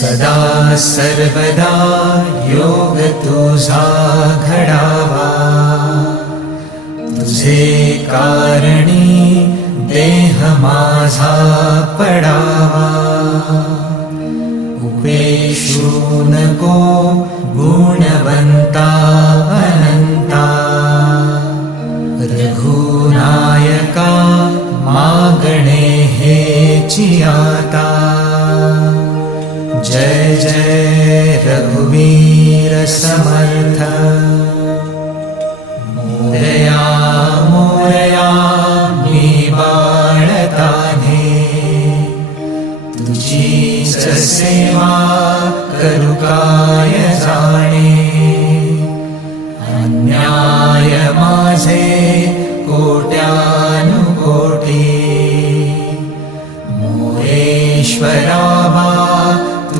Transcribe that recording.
सदा सर्वदा योग तुझा घडावा। तुझे कारणी देह माझा पडावा। उपेशू नको गुणवंता अनंता। रघुनायका मागणे हेची आता जय जय रघुवीर समर्थ। मोरया मोरया मी बाळताने तुझीच सेवा करू काय जाणे। अन्याय माझे कोट्यानुकोटी। मोरेश्वरा